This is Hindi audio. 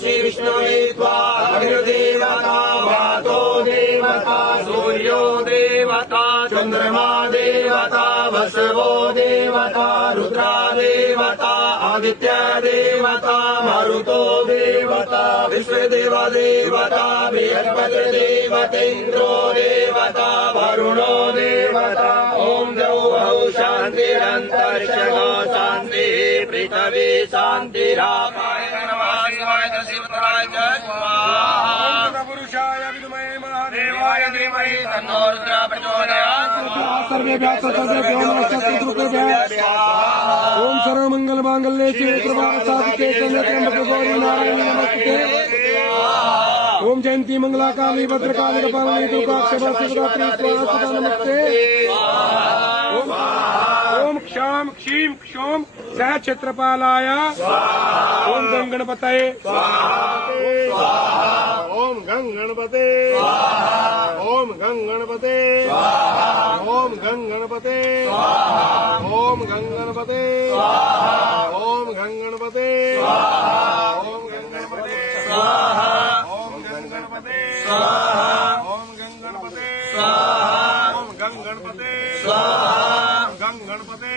श्री विष्णवे त्वा अग्निदेवता वातो देवता सूर्यो देवता चंद्रमा देवता वसवो देवता रुद्रा देवता आदित्य देवता मारुतो देवता विश्वदेव देवता बृहस्पति देवतेन्द्रो देवता वरुणो देवता ओम द्रौ शांतिरंतरिक्षगो शांति पृथ्वी शांतिरापाय नमः शिवाय शिवतराय च स्वाहा पुरुषाय विद्महे महादेवाय धीमहि तन्नो रुद्रः प्रचोदयात् सर्वेभ्यः सर्वेभ्यो नमः ओम सर्वमंगल मांगल्ये शिवे सर्वार्थसाधिके शरण्ये गौरी नारायणी नमस्ते ओम जयंती मंगला काली भद्रकाली कपालिनी दुर्गा क्षमा शिवरात्रि स्वाहा नमस्ते ओम क्षाम क्षीम क्षोम सह क्षेत्रपालाय ओम गं गणपतये ओम गं गणपते ओम गं गणपते ओम गं गणपते ओम गं गणपते ओम गं गणपते ओम गं गणपते ओम गं गणपते ओम गं गणपते ओम गं गणपते गं गणपते